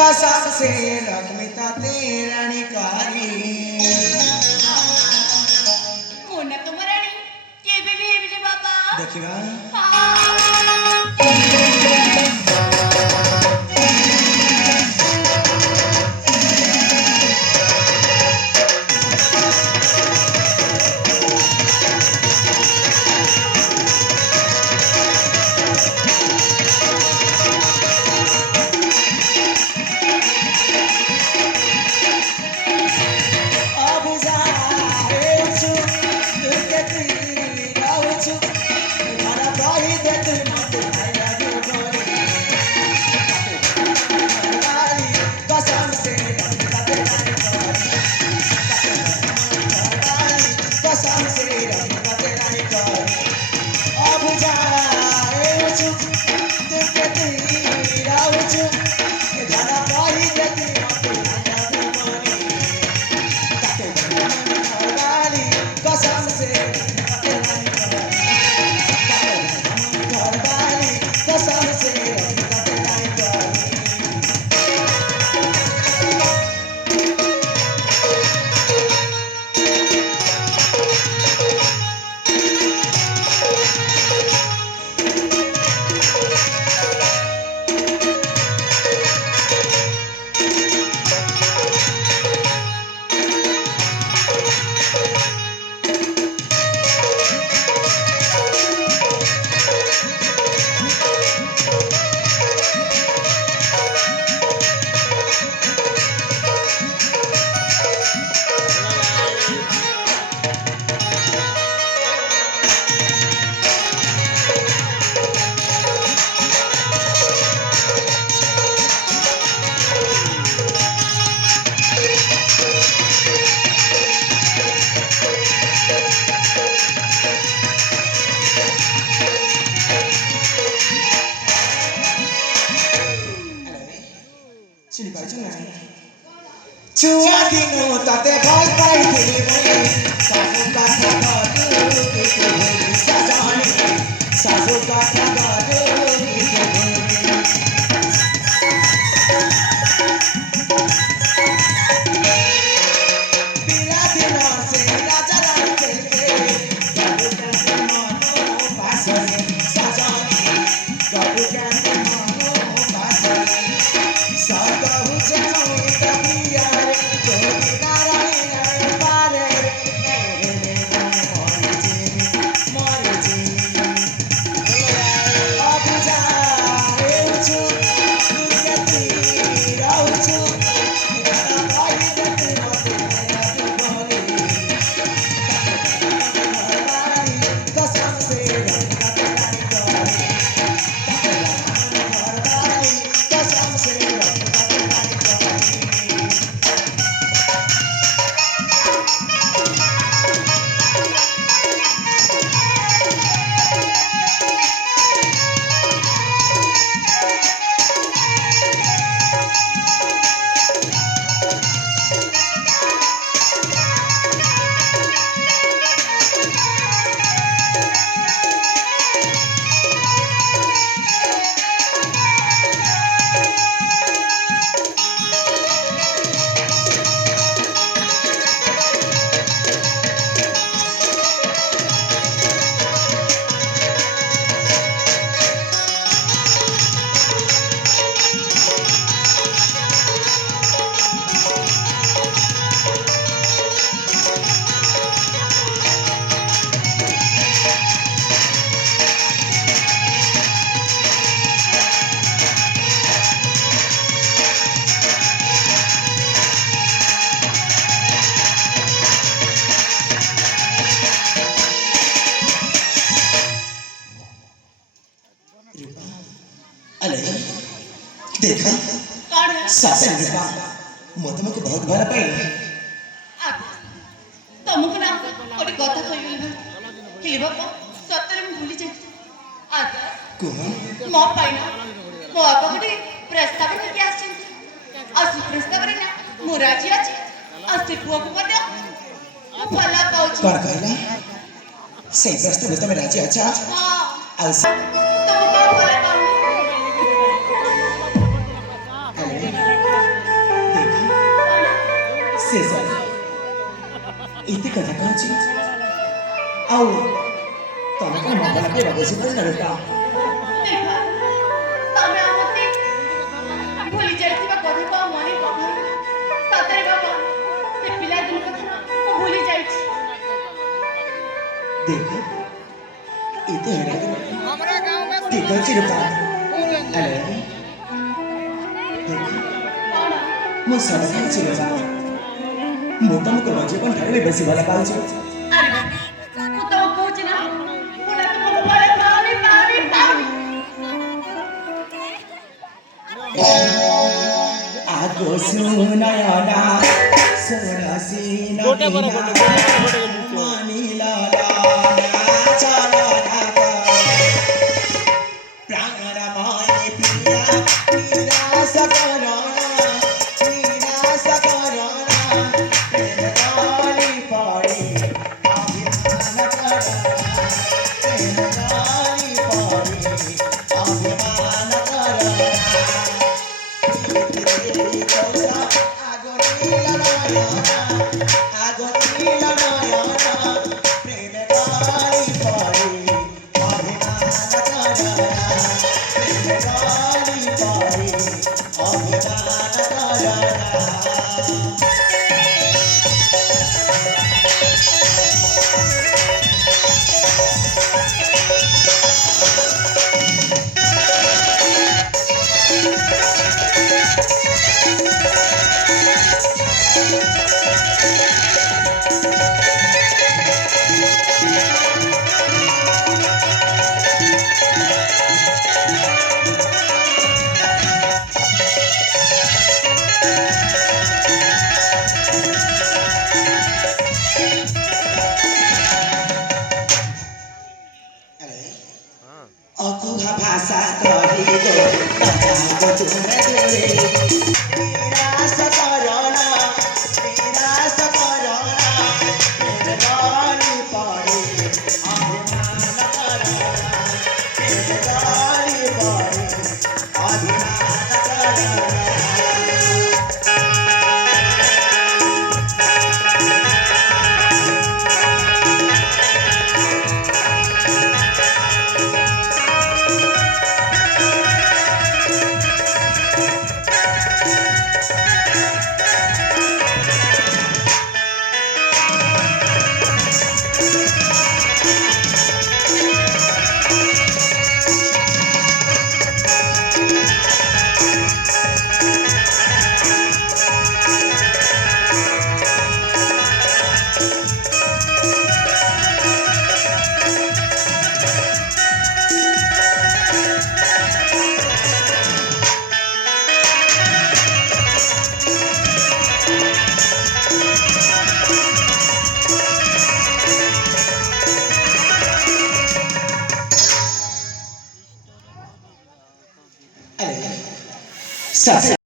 कसम से रखमिता तेराणी कारी मुन्ना तुम्हाराणी केबे भी हेबे जे बाबा देखिबा छुआ दिनु ताते भल पाइथिली मुई सासु काथा गरु किते भोली सजानी सासु काथा गरु किते भोली बिना दिन से राजा रानी खेलते गरु के मनो पासने सजानी गरु के मनो पासने सगहु जाऊ तबिया देखा सासन रूपा मत मके बहुत भर पाई तमको ना ओडी कथा कहिबे हेले बाबा सତରେ ମୁଁ ଭୁଲି ଯାଇଥିଲି ଆଜି ମୋ ପାଇଁ ନା ମୋ ବାପା ଗୋଟେ ପ୍ରସ୍ତାବ ନେଇକି ଆସିଛନ୍ତି ଆଉ ସେ ପ୍ରସ୍ତାବରେ ନା ମୁଁ ରାଜି ଅଛି ଆଉ ସେ ପୁଅକୁ ମଧ୍ୟ ମୁଁ ଭଲ ପାଉଛି କଣ କହିଲା ସେଇ ପ୍ରସ୍ତାବରେ ତମେ ରାଜି ଅଛ ଆଉ ତମକୁ ଭଲ ପାଉନି ଏମିତି କଥା କହୁଛି ଆଉ ତମେ କଣ ମଙ୍ଗଳ ପାଇବା ବୁଝିପାରିଲ ରୂପା ଦେଖା ତମେ ଆମତେ ଭୁଲି ଯାଇଥିବା କଥାକୁ ଆଉ ମନେ ପକାଉ ସତରେ ବାବା ସେ ପିଲାଦିନ କଥା ମୁଁ ଭୁଲି ଯାଇଛି देख ये तो है ठीक है चिरपा अरे देख କଣ ମୁଁ ସବୁ ଚିରପା ମୁଁ ତମକୁ ବଜେପନ ଠାରୁ ବେଶୀ ଭଲ ପାଉଛି ଆରେ ମୁଁ ତ କହୁଛି ନା ମୁଁ ନା ତୁମକୁ ଭଲ ପାଉନି ପାଉନି ପାଉନି आगो सुनयना सोनसी नदीना मानिला लाना चलना प्राणमय पिया निराश करना निराश करना प्रेम गाली पड़ी अभिमान करना प्रेम गाली पड़ी अभिमान करना अकुहा भाषा कही दो बजागो तुमे दूरे निराश करना निराश करना प्रेम गाली पड़ी अभिमान करना प्रेम गाली पड़ी अभिमान करना अरे